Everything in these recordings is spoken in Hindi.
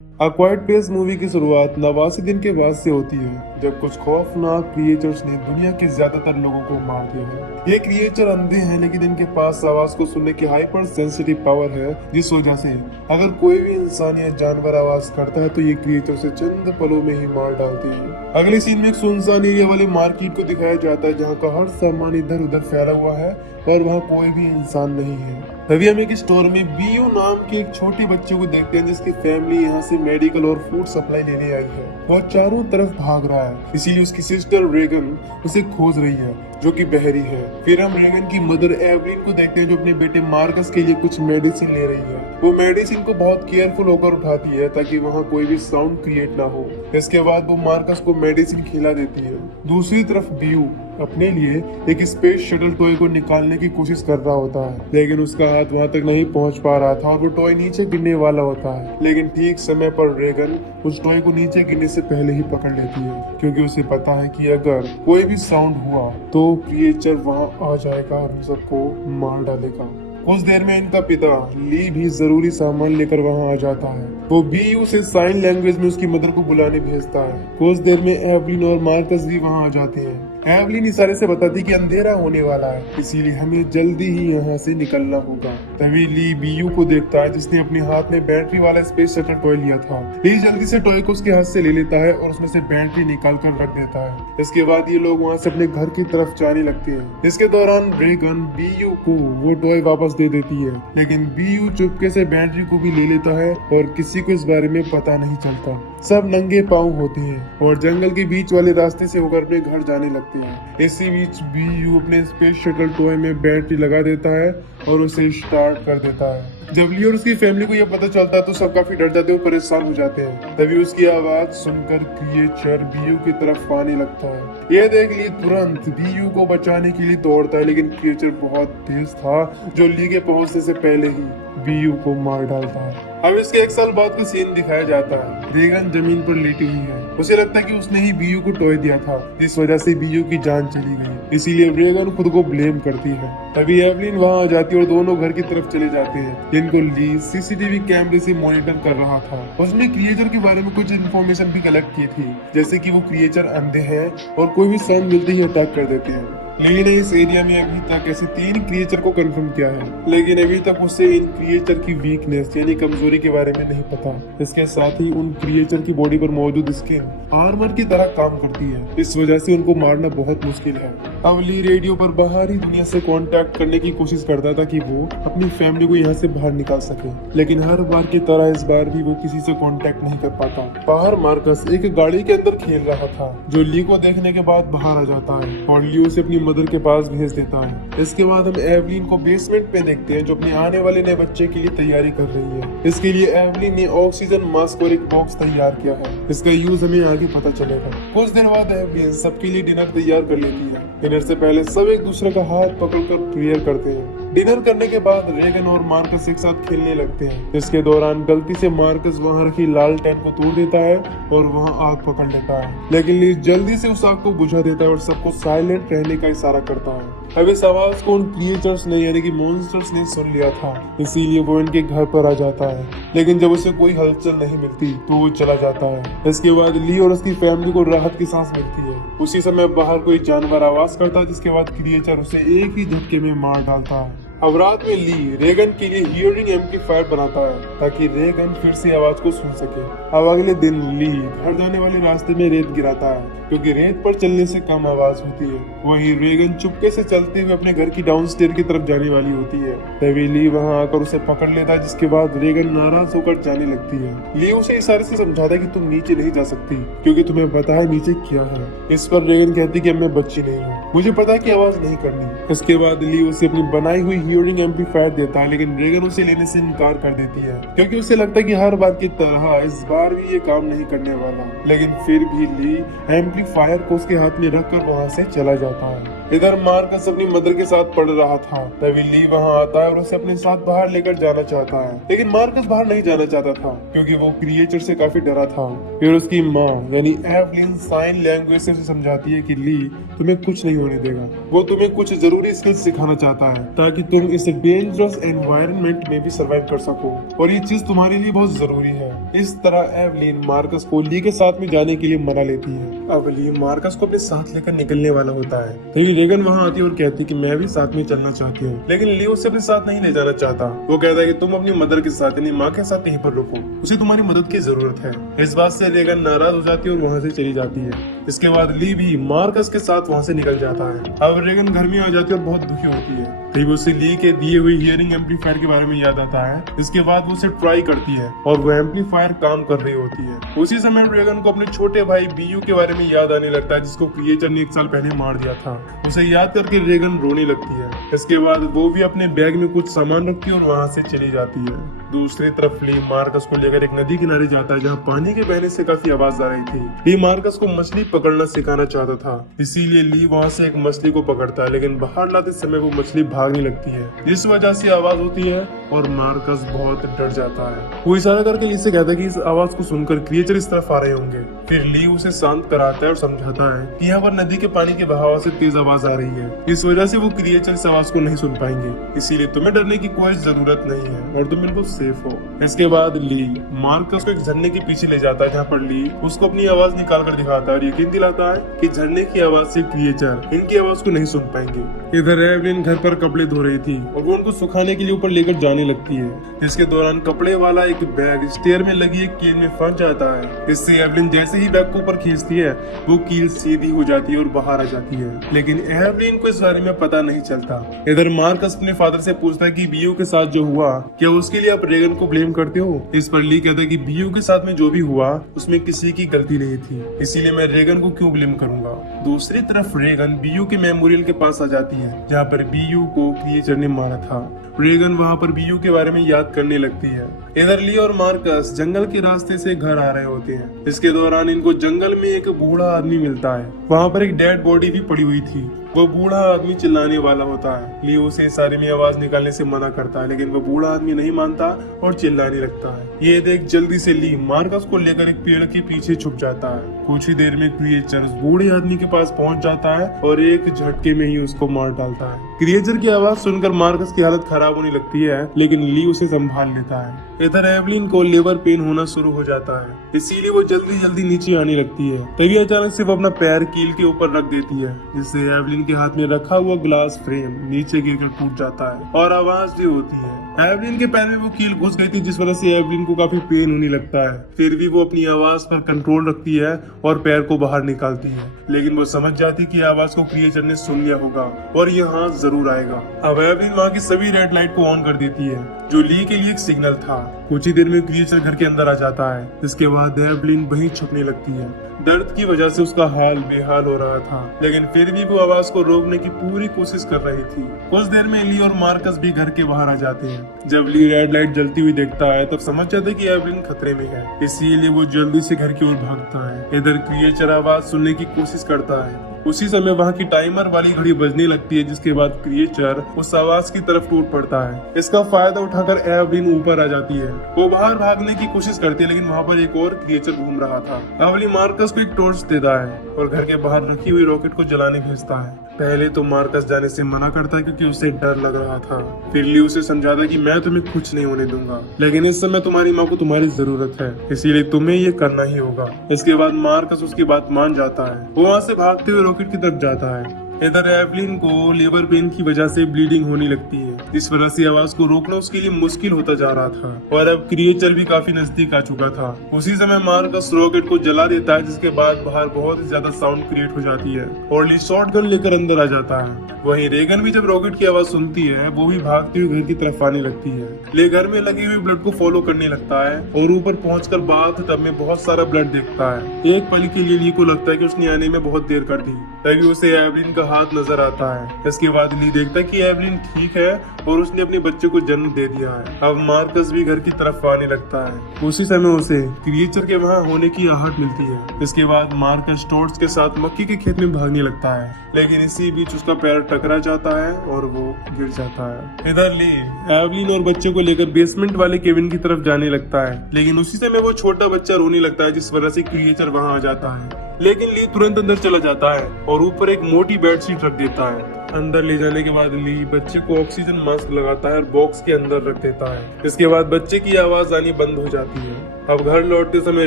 अ क्वाइट प्लेस मूवी की शुरुआत 89 दिन के बाद से होती है, जब कुछ खौफनाक क्रिएचर्स ने दुनिया के ज्यादातर लोगों को मार दिया है। ये क्रिएचर अंधे हैं, लेकिन इनके पास आवाज को सुनने की हाइपर सेंसिटिव पावर है, जिस वजह से अगर कोई भी इंसान या जानवर आवाज करता है तो ये क्रिएचर उसे चंद पलों में ही मार डालते हैं। अगले सीन में एक सुनसान एरिया वाली मार्केट को दिखाया जाता है, जहाँ का हर सामान इधर उधर फैला हुआ है और वहाँ कोई भी इंसान नहीं है। तभी हम एक स्टोर में बीयू नाम के एक छोटे बच्चे को देखते हैं, जिसकी फैमिली यहाँ से मेडिकल और फूड सप्लाई लेने आई है। वह चारों तरफ भाग रहा है, इसीलिए उसकी सिस्टर रेगन उसे खोज रही है, जो कि बहरी है। फिर हम रेगन की मदर एवलिन को देखते हैं, जो अपने बेटे मार्कस के लिए कुछ मेडिसिन ले रही है। वो मेडिसिन को बहुत केयरफुल होकर उठाती है, ताकि वहाँ कोई भी साउंड क्रिएट ना हो। इसके बाद वो मार्कस को मेडिसिन खिला देती है। दूसरी तरफ बीयू अपने लिए एक स्पेस शटल टॉय को निकालने की कोशिश कर रहा होता है, लेकिन उसका हाथ वहां तक नहीं पहुंच पा रहा था और वो टॉय नीचे गिरने वाला होता है। लेकिन ठीक समय पर रेगन उस टॉय को नीचे गिरने से पहले ही पकड़ लेती है, क्योंकि उसे पता है कि अगर कोई भी साउंड हुआ तो क्रिएचर वहां आ जाएगा और उन सबको मार डालेगा। कुछ देर में इनका पिता ली भी जरूरी सामान लेकर वहां आ जाता है। वो बीयू से साइन लैंग्वेज में उसकी मदर को बुलाने भेजता है। कुछ देर में एवलिन और मार्कस भी वहां आ जाते हैं। एवलिन इशारे से बताती कि अंधेरा होने वाला है, इसीलिए हमें जल्दी ही यहाँ से निकलना होगा। तभी ली बीयू को देखता है, जिसने अपने हाथ में बैटरी वाला स्पेस शटल टॉय लिया था। ली जल्दी से टॉय को उसके हाथ से ले लेता है और उसमें से बैटरी निकाल कर रख देता है। इसके बाद ये लोग वहाँ से अपने घर की तरफ जाने लगते हैं। इसके दौरान रेगन बीयू को वो टॉय वापस दे देती है, लेकिन बीयू चुपके से बैटरी को भी ले लेता है और किसी को इस बारे में पता नहीं चलता। सब नंगे पाँव होते हैं और जंगल के बीच वाले रास्ते से होकर अपने घर जाने लगते हैं। इसी बीच बीयू अपने स्पेस शटल टॉय में बैटरी लगा देता है और उसे स्टार्ट कर देता है। जब ली और उसकी फैमिली को यह पता चलता है तो सब काफी डर जाते हैं और परेशान हो जाते हैं। तभी उसकी आवाज सुनकर क्रिएचर बीयू की तरफ आने लगता है। यह देख ली तुरंत बीयू को बचाने के लिए दौड़ता है, लेकिन क्रिएचर बहुत तेज था, जो ली के पहुंचने से पहले ही बीयू को मार डालता है। अब इसके एक साल बाद का सीन दिखाया जाता है। रेगन जमीन पर लेटी हुई है। उसे लगता है कि उसने ही बीयू को टॉय दिया था, जिस वजह से बीयू की जान चली गई। इसीलिए रेगन खुद को ब्लेम करती है। तभी एवलिन वहां आ जाती है और दोनों घर की तरफ चले जाते हैं, जिनको ली सीसीटीवी कैमरे से मॉनिटर कर रहा था। उसने क्रिएचर के बारे में कुछ इन्फॉर्मेशन भी कलेक्ट की थी, जैसे कि वो क्रिएचर अंधे हैं और कोई भी साउंड मिलते ही अटैक कर देते हैं। ली ने इस एरिया में अभी तक ऐसे 3 क्रिएचर को कंफर्म किया है, लेकिन अभी तक उसे इन क्रिएचर की वीकनेस यानी कमजोरी के बारे में नहीं पता। इसके साथ ही उन क्रिएचर की बॉडी पर मौजूद स्किन आर्मर की तरह काम करती है, इस वजह से उनको मारना बहुत मुश्किल है। अब ली रेडियो पर बाहरी दुनिया से कांटेक्ट करने की कोशिश करता था कि वो अपनी फैमिली को यहाँ से बाहर निकाल सके, लेकिन हर बार की तरह इस बार भी वो किसी से कांटेक्ट नहीं कर पाता। बाहर मार्कस एक गाड़ी के अंदर खेल रहा था, जो ली को देखने के बाद बाहर आ जाता है और ली उसे अपनी मदर के पास भेज देता है। इसके बाद हम एवलिन को बेसमेंट पे देखते हैं, जो अपने आने वाले नए बच्चे के लिए तैयारी कर रही है। इसके लिए एवलिन ने ऑक्सीजन मास्क और एक बॉक्स तैयार किया है। इसका यूज हमें आगे पता चलेगा। कुछ दिन बाद एवलिन सबके लिए डिनर तैयार कर लेती है। डिनर से पहले सब एक दूसरे का हाथ पकड़कर प्रेयर करते हैं। डिनर करने के बाद रेगन और मार्कस एक साथ खेलने लगते हैं। इसके दौरान गलती से मार्कस वहां रखी लालटेन को तोड़ देता है और वहां आग पकड़ लेता है, लेकिन ली जल्दी से उस आग को बुझा देता है और सबको साइलेंट रहने का इशारा करता है। अब इस आवाज को उन क्रिएचर्स ने यानी कि मॉन्स्टर्स ने सुन लिया था, इसीलिए वो इनके घर पर आ जाता है, लेकिन जब उसे कोई हलचल नहीं मिलती तो वो चला जाता है। इसके बाद ली और उसकी फैमिली को राहत की सांस मिलती है। उसी समय बाहर कोई जानवर आवाज करता है, जिसके बाद क्रिएचर उसे एक ही झटके में मार डालता है। अब रात में ली रेगन के लिए हियरिंग एम्पलीफायर बनाता है, ताकि रेगन फिर से आवाज को सुन सके। अब अगले दिन ली घर जाने वाले रास्ते में रेत गिराता है, क्योंकि रेत पर चलने से कम आवाज होती है। वहीं रेगन चुपके से चलते हुए अपने घर की डाउनस्टेयर की तरफ जाने वाली होती है। तभी ली वहां आकर उसे पकड़ लेता है, जिसके बाद रेगन नाराज होकर जाने लगती है। ली उसे इशारे से समझाता है कि तुम नीचे नहीं जा सकती, क्योंकि तुम्हें पता है नीचे क्या है। इस पर रेगन कहती कि अब मैं बच्ची नहीं हूँ, मुझे पता है कि आवाज नहीं करनी। इसके बाद ली उसे अपनी बनाई हुई हियरिंग एम्पलीफायर देता है, लेकिन रेगन उसे लेने से इनकार कर देती है, क्योंकि उसे लगता है कि हर बार की तरह इस बार भी ये काम नहीं करने वाला। लेकिन फिर भी ली एम्पलीफायर को उसके हाथ में रखकर वहां से चला जाता है। इधर मार्कस अपनी मदर के साथ पढ़ रहा था। तभी ली वहां आता है और उसे अपने साथ बाहर लेकर जाना चाहता है, लेकिन मार्कस बाहर नहीं जाना चाहता था, क्योंकि वो क्रिएचर से काफी डरा था। फिर उसकी माँ यानी एवलिन साइन लैंग्वेज से उसे समझाती है कि ली तुम्हें कुछ नहीं होने देगा, वो तुम्हें कुछ जरूरी स्किल्स सिखाना चाहता है, ताकि तुम इस डेंजरस एनवायरनमेंट में भी सर्वाइव कर सको, और ये चीज तुम्हारे लिए बहुत जरूरी है। इस तरह एवलिन मार्कस को ली के साथ में जाने के लिए मना लेती है। अब ली मार्कस को अपने साथ लेकर निकलने वाला होता है, तभी रेगन वहाँ आती है और कहती है कि मैं भी साथ में चलना चाहती हूँ, लेकिन ली उसे अपने साथ नहीं ले जाना चाहता। वो कहता है कि तुम अपनी मदर के साथ यानी माँ के साथ यहीं पर रुको, उसे तुम्हारी मदद की जरूरत है। इस बात से रेगन नाराज हो जाती है और वहाँ से चली जाती है। इसके बाद ली भी मार्कस के साथ वहाँ से निकल जाता है। अब रेगन घर में आ जाती है और बहुत दुखी होती है। तभी उसे ली के दिए हुए हियरिंग एम्पलीफायर के बारे में याद आता है। इसके बाद वो उसे ट्राई करती है और वो एम्पलीफायर काम कर रही होती है। उसी समय रेगन को अपने छोटे भाई बीयू के बारे में याद आने लगता है, जिसको क्रिएचर ने 1 साल पहले मार दिया था। उसे याद करके रेगन रोने लगती है। इसके बाद वो भी अपने बैग में कुछ सामान रखती है और वहाँ से चली जाती है। दूसरी तरफ ली मार्कस को लेकर एक नदी किनारे जाता है, जहाँ पानी के बहने से काफी आवाज आ रही थी। ली मार्कस को मछली पकड़ना सिखाना चाहता था, इसीलिए ली वहाँ से एक मछली को पकड़ता है, लेकिन बाहर लाते समय वो मछली भागने लगती है, जिस वजह से आवाज होती है और मार्कस बहुत डर जाता है। वो इशारा करके ली से कहता है कि इस आवाज को सुनकर क्रिएचर इस तरफ आ रहे होंगे। फिर ली उसे शांत कराता है और समझाता है कि यहाँ पर नदी के पानी के बहाव से तेज आवाज आ रही है, इस वजह से वो क्रिएचर इस आवाज को नहीं सुन पाएंगे, इसीलिए तुम्हें डरने की कोई जरूरत नहीं है और तुम बिल्कुल सेफ हो। इसके बाद ली मार्कस को एक झरने के पीछे ले जाता है, जहाँ पर ली उसको अपनी आवाज निकाल कर दिखाता है और यकीन दिलाता है कि झरने की आवाज से क्रिएचर इनकी आवाज को नहीं सुन पाएंगे। इधर एवलिन घर पर कपड़े धो रही थी और वो उनको सुखाने के लिए ऊपर लेकर जाने लगती है। इसके दौरान कपड़े वाला एक बैग स्टेयर में लगी एक कील में फंस जाता है। इससे एवलिन जैसे ही बैग को ऊपर खींचती है वो कील सीधी हो जाती है और बाहर आ जाती है, लेकिन एवलिन को इस बारे में पता नहीं चलता। इधर मार्कस अपने फादर से पूछता है कि बीयू के साथ जो हुआ क्या उसके लिए आप रेगन को ब्लेम करते हो। इस पर ली कहता है कि बीयू के साथ में जो भी हुआ उसमें किसी की गलती नहीं थी, इसीलिए मैं रेगन को क्यों ब्लेम करूंगा। दूसरी तरफ रेगन बीयू के मेमोरियल के पास आ जाती है, जहाँ पर बीयू को क्रिएचर ने मारा था। रेगन वहाँ पर बीयू के बारे में याद करने लगती है। इधर ली और मार्कस जंगल के रास्ते से घर आ रहे होते हैं। इसके दौरान इनको जंगल में एक बूढ़ा आदमी मिलता है। वहाँ पर एक डेड बॉडी भी पड़ी हुई थी। वो बूढ़ा आदमी चिल्लाने वाला होता है। ली उसे इशारे में आवाज निकालने से मना करता है, लेकिन वो बूढ़ा आदमी नहीं मानता और चिल्लाने लगता है। ये देख जल्दी से ली मार्कस को लेकर एक पेड़ के पीछे छुप जाता है। कुछ ही देर में क्रिएचर उस बूढ़े आदमी के पास पहुंच जाता है और एक झटके में ही उसको मार डालता है। क्रिएचर की आवाज सुनकर मार्कस की हालत खराब होने लगती है, लेकिन ली उसे संभाल लेता है। इधर एवलिन को लेबर पेन होना शुरू हो जाता है, इसीलिए वो जल्दी जल्दी नीचे आने लगती है। तभी अचानक से वो अपना पैर कील के ऊपर रख देती है, जिससे एवलिन के हाथ में रखा हुआ ग्लास फ्रेम नीचे गिरकर टूट जाता है और आवाज भी होती है। एवलिन के पैर में वो कील घुस गई थी, जिस वजह से एवलिन को काफी पेन होने लगता है। फिर भी वो अपनी आवाज पर कंट्रोल रखती है और पैर को बाहर निकालती है, लेकिन वो समझ जाती कि आवाज को क्रिएचर ने सुन लिया होगा और यहाँ जरूर आएगा। अब एवलिन वहाँ की सभी रेड लाइट को ऑन कर देती है, जो ली के लिए एक सिग्नल था। कुछ ही देर में क्रिएचर घर के अंदर आ जाता है। इसके बाद एवलिन वहीं छुपने लगती है। दर्द की वजह से उसका हाल बेहाल हो रहा था, लेकिन फिर भी वो आवाज को रोकने की पूरी कोशिश कर रही थी। कुछ देर में ली और मार्कस भी घर के बाहर आ जाते हैं। जब ली रेड लाइट जलती हुई देखता है तब समझ जाता है कि एवलिन खतरे में है, इसीलिए वो जल्दी से घर की ओर भागता है। इधर क्रिएचर आवाज सुनने की कोशिश करता है। उसी समय वहाँ की टाइमर वाली घड़ी बजने लगती है, जिसके बाद क्रिएचर उस आवाज की तरफ टूट पड़ता है। इसका फायदा उठाकर एवलिन ऊपर आ जाती है। वो बाहर भागने की कोशिश करती है, लेकिन वहाँ पर एक और क्रिएचर घूम रहा था। एवलिन मार्कस को एक टॉर्च देता है और घर के बाहर रखी हुई रॉकेट को जलाने भेजता है। पहले तो मार्कस जाने से मना करता है क्योंकि उसे डर लग रहा था। फिर ली उसे समझाता है कि मैं तुम्हें कुछ नहीं होने दूंगा, लेकिन इस समय तुम्हारी माँ को तुम्हारी जरूरत है, इसीलिए तुम्हें ये करना ही होगा। इसके बाद मार्कस उसकी बात मान जाता है। वो वहाँ से भागते हुए रॉकेट की तरफ जाता है। इधर एवलिन को लेबर पेन की वजह से ब्लीडिंग होने लगती है, जिस वजह से आवाज को रोकना उसके लिए मुश्किल होता जा रहा था और अब क्रिएचर भी काफी नजदीक आ चुका था। उसी समय मार्कस रॉकेट को जला देता है, जिसके बाद बाहर बहुत ही ज्यादा साउंड क्रिएट हो जाती है और ली शॉटगन लेकर अंदर आ जाता है। वहीं रेगन भी जब रॉकेट की आवाज सुनती है वो भी भागती हुई घर की तरफ आने लगती है। ले घर में लगी हुई ब्लड को फॉलो करने लगता है और ऊपर पहुंचकर बाथ टब में बहुत सारा ब्लड देखता है। एक पल के लिए ली को लगता है कि उसने आने में बहुत देर कर दी, तभी उसे एवलिन का हाथ नजर आता है। इसके बाद ली देखता है कि एवलिन ठीक है और उसने अपने बच्चे को जन्म दे दिया है। अब मार्कस भी घर की तरफ आने लगता है। उसी समय उसे क्रिएचर के वहाँ होने की आहट मिलती है। इसके बाद मार्कस टॉर्च के साथ मक्की के खेत में भागने लगता है, लेकिन इसी बीच उसका पैर टकरा जाता है और वो गिर जाता है। इधर ली एवलिन और बच्चे को लेकर बेसमेंट वाले केबिन की तरफ जाने लगता है, लेकिन उसी समय वो छोटा बच्चा रोने लगता है, जिस वजह से क्रिएचर वहाँ आ जाता है। लेकिन ली तुरंत अंदर चला जाता है और ऊपर एक मोटी बेडशीट रख देता है। अंदर ले जाने के बाद ली बच्चे को ऑक्सीजन मास्क लगाता है और बॉक्स के अंदर रख देता है। इसके बाद बच्चे की आवाज आनी बंद हो जाती है। अब घर लौटते समय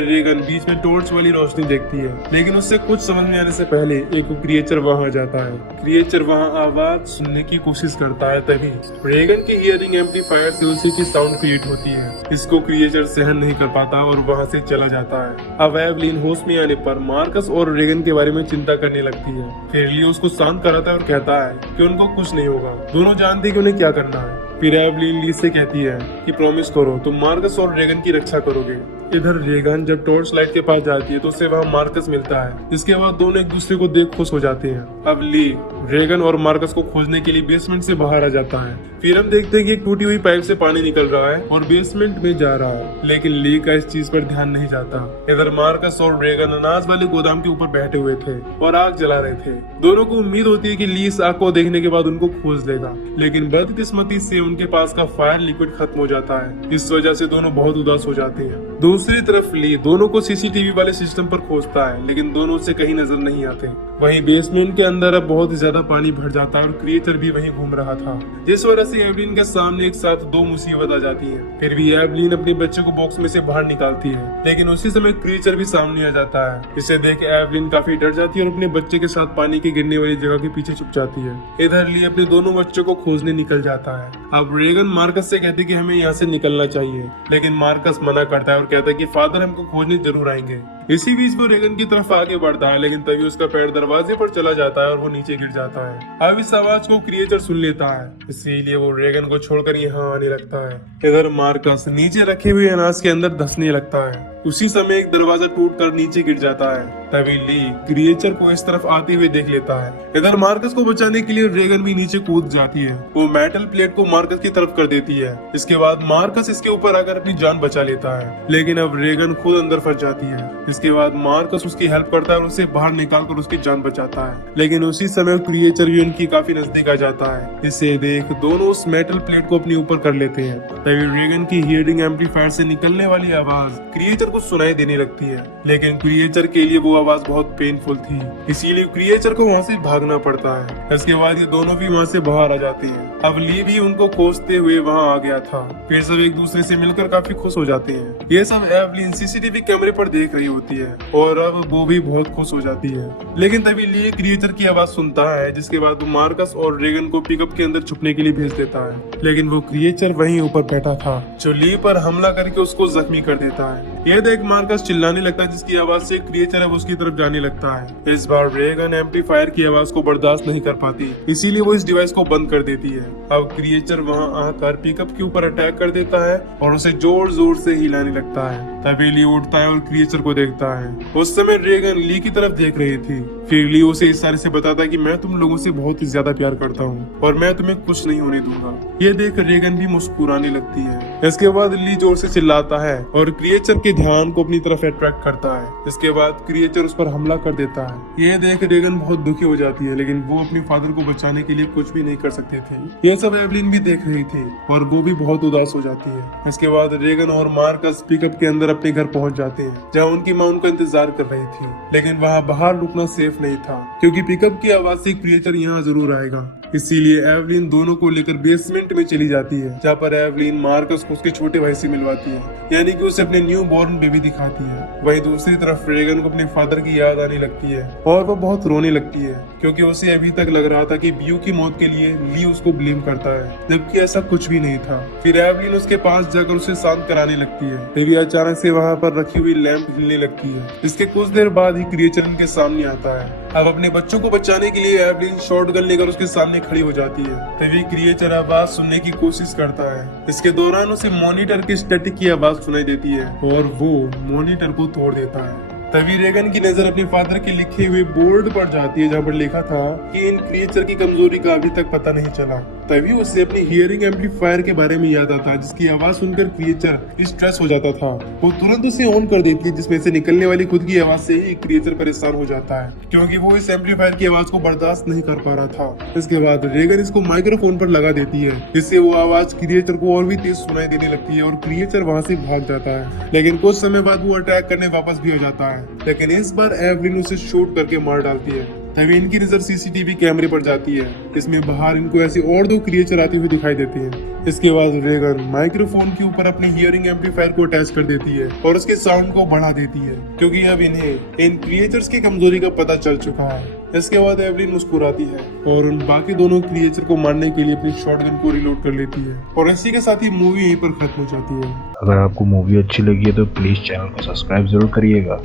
रेगन बीच में टॉर्च वाली रोशनी देखती है, लेकिन उससे कुछ समझ में आने से पहले एक क्रिएचर वहां जाता है। क्रिएचर वहां आवाज सुनने की कोशिश करता है, तभी रेगन की हियरिंग एम्पलीफायर से उसी की साउंड क्रिएट होती है। इसको क्रिएचर सहन नहीं कर पाता और वहां से चला जाता है। अब एवलिन होश में आने पर मार्कस और रेगन के बारे में चिंता करने लगती है। फिर लियो उसको शांत कराता है और कहता है कि उनको कुछ नहीं होगा, दोनों जानते हैं कि उन्हें क्या करना है। फिर एवलिन ली से कहती है कि प्रॉमिस करो तुम मार्कस और रेगन की रक्षा करोगे। इधर रेगन जब टॉर्च लाइट के पास जाती है तो उसे वहाँ मार्कस मिलता है। इसके बाद दोनों एक दूसरे को देख खुश हो जाते हैं। अब ली रेगन और मार्कस को खोजने के लिए बेसमेंट से बाहर आ जाता है। फिर हम देखते हैं कि एक टूटी हुई पाइप से पानी निकल रहा है और बेसमेंट में जा रहा है, लेकिन ली का इस चीज पर ध्यान नहीं जाता। इधर मार्कस और रेगन अनाज वाले गोदाम के ऊपर बैठे हुए थे और आग जला रहे थे। दोनों को उम्मीद होती है कि ली इस आग को देखने के बाद उनको खोज लेगा, लेकिन बदकिस्मती से उनके पास का फायर लिक्विड खत्म हो जाता है। इस वजह से दोनों बहुत उदास हो जाते हैं। दूसरी तरफ ली दोनों को सीसीटीवी वाले सिस्टम पर खोजता है, लेकिन दोनों से कहीं नजर नहीं आते। वहीं बेसमेंट के अंदर अब बहुत ज्यादा पानी भर जाता है और क्रिएचर भी वहीं घूम रहा था, जिस वजह से एवलिन के सामने एक साथ दो मुसीबत आ जाती है। फिर भी एवलिन अपने बच्चे को बॉक्स में से बाहर निकालती है, लेकिन उसी समय क्रिएचर भी सामने आ जाता है। इसे देख एवलिन काफी डर जाती है और अपने बच्चे के साथ पानी के गिरने वाली जगह के पीछे छुप जाती है। इधर ली अपने दोनों बच्चों को खोजने निकल जाता है। अब रेगन मार्कस से कहती है कि हमें यहाँ से निकलना चाहिए, लेकिन मार्कस मना करता है और कहता है कि फादर हमको खोजने जरूर आएंगे। इसी बीच वो रेगन की तरफ आगे बढ़ता है, लेकिन तभी उसका पैर दरवाजे पर चला जाता है और वो नीचे गिर जाता है। अब इस आवाज को क्रिएचर सुन लेता है, इसीलिए वो रेगन को छोड़कर यहाँ आने लगता है। इधर मार्कस नीचे रखे हुए अनाज के अंदर धंसने लगता है। उसी समय एक दरवाजा टूटकर नीचे गिर जाता है। तभी ली क्रिएचर को इस तरफ आते हुए देख लेता है। इधर मार्कस को बचाने के लिए रेगन भी नीचे कूद जाती है। वो मेटल प्लेट को मार्कस की तरफ कर देती है। इसके बाद मार्कस इसके ऊपर आकर अपनी जान बचा लेता है, लेकिन अब रेगन खुद अंदर फंस जाती है। इसके बाद मार्कस उसकी हेल्प करता है और उसे बाहर निकालकर उसकी जान बचाता है, लेकिन उसी समय क्रिएचर भी उनकी काफी नजदीक आ जाता है। इसे देख दोनों उस मेटल प्लेट को अपने ऊपर कर लेते हैं। तभी रेगन की हियरिंग एम्पलीफायर से निकलने वाली आवाज क्रिएचर को सुनाई देने लगती है, लेकिन क्रिएचर के लिए वो आवाज बहुत पेनफुल थी, इसीलिए क्रिएचर को वहाँ से भागना पड़ता है। इसके बाद ये दोनों भी वहाँ से बाहर आ जाते हैं। अब ली भी उनको खोजते हुए वहाँ आ गया था। फिर सब एक दूसरे से मिलकर काफी खुश हो जाते हैं। ये सब एवलिन सीसीटीवी कैमरे पर देख रही होती है और अब वो भी बहुत खुश हो जाती है। लेकिन तभी ली क्रिएचर की आवाज सुनता है, जिसके बाद वो मार्कस और रेगन को पिकअप के अंदर छुपने के लिए भेज देता है, लेकिन वो क्रिएचर वहीं ऊपर बैठा था जो ली पर हमला करके उसको जख्मी कर देता है। यह देख मार्कस चिल्लाने लगता है, जिसकी आवाज से क्रिएचर अब उसकी तरफ जाने लगता है। इस बार रेगन एम्पलीफायर की आवाज को बर्दाश्त नहीं कर पाती, इसीलिए वो इस डिवाइस को बंद कर देती है। अब क्रिएचर वहां आकर पिकअप के ऊपर अटैक कर देता है और उसे जोर जोर से हिलाने लगता है। तभी ली उठता है और क्रिएचर को देखता है। उस समय रेगन ली की तरफ देख रही थी। फिर ली उसे इशारे से बताता है कि मैं तुम लोगों से बहुत ही ज्यादा प्यार करता हूँ और मैं तुम्हें कुछ नहीं होने दूंगा। ये देख रेगन भी मुस्कुराने लगती है। इसके बाद ली जोर से चिल्लाता है और क्रिएचर के ध्यान को अपनी तरफ अट्रैक्ट करता है। इसके बाद क्रिएचर उस पर हमला कर देता है। ये देख रेगन बहुत दुखी हो जाती है, लेकिन वो अपने फादर को बचाने के लिए कुछ भी नहीं कर सकते थे। ये सब एवलिन भी देख रही थी और वो भी बहुत उदास हो जाती है। इसके बाद रेगन और मार्कस पिकअप के अंदर अपने घर पहुंच जाते हैं, जहाँ उनकी माँ उनका इंतजार कर रही थी। लेकिन वहाँ बाहर रुकना सेफ नहीं था, क्योंकि पिकअप की आवाज से क्रिएचर यहाँ जरूर आएगा। इसीलिए एवलिन दोनों को लेकर बेसमेंट में चली जाती है, जहाँ पर एवलिन मार्कस को उसके छोटे भाई से मिलवाती है, यानी कि उसे अपने न्यू बॉर्न बेबी दिखाती है। वहीं दूसरी तरफ रेगन को अपने फादर की याद आने लगती है और वो बहुत रोने लगती है, क्योंकि उसे अभी तक लग रहा था कि बियू की मौत के लिए ली उसको ब्लेम करता है, जबकि ऐसा कुछ भी नहीं था। फिर एवलिन उसके पास जाकर उसे शांत कराने लगती है। फिर अचानक से वहाँ पर रखी हुई लैंप हिलने लगती है। इसके कुछ देर बाद ही क्रिएचर उनके सामने आता है। अब अपने बच्चों को बचाने के लिए एवलिन शॉटगन लेकर उसके सामने खड़ी हो जाती है। तभी क्रिएचर आवाज सुनने की कोशिश करता है। इसके दौरान उसे मॉनिटर की स्टैटिक की आवाज सुनाई देती है और वो मॉनिटर को तोड़ देता है। तभी रेगन की नजर अपने फादर के लिखे हुए बोर्ड पर जाती है, जहाँ पर लिखा था कि इन क्रिएचर की कमजोरी का अभी तक पता नहीं चला। तभी उसे अपनी हियरिंग एम्पलीफायर के बारे में याद आता, जिसकी आवाज सुनकर क्रिएचर स्ट्रेस हो जाता था। वो तुरंत उसे ऑन कर देती है, जिसमें से निकलने वाली खुद की आवाज से ही क्रिएचर परेशान हो जाता है, क्योंकि वो इस एम्पलीफायर की आवाज को बर्दाश्त नहीं कर पा रहा था। इसके बाद रेगन इसको माइक्रोफोन पर लगा देती है, जिससे वो आवाज क्रिएचर को और भी तेज सुनाई देने लगती है और क्रिएचर वहाँ से भाग जाता है। लेकिन कुछ समय बाद वो अटैक करने वापस भी हो जाता है, लेकिन इस बार एवलिन उसे शूट करके मार डालती है। तभी इनकी नजर सीसीटीवी कैमरे पर जाती है। इसमें बाहर इनको ऐसे और 2 क्रिएचर आते हुए दिखाई देते हैं। इसके बाद रेगन माइक्रोफोन के ऊपर अपने हियरिंग एम्पलीफायर को अटैच कर देती है और उसके साउंड को बढ़ा देती है, क्योंकि अब इन्हें इन क्रिएचर्स की कमजोरी का पता चल चुका है। इसके बाद एवलिन मुस्कुराती है और उन बाकी दोनों क्रिएचर को मारने के लिए अपनी शॉटगन को रिलोड कर लेती है और इसी के साथ ही मूवी यहीं पर खत्म हो जाती है। अगर आपको मूवी अच्छी लगी है तो प्लीज चैनल को सब्सक्राइब जरूर करिएगा।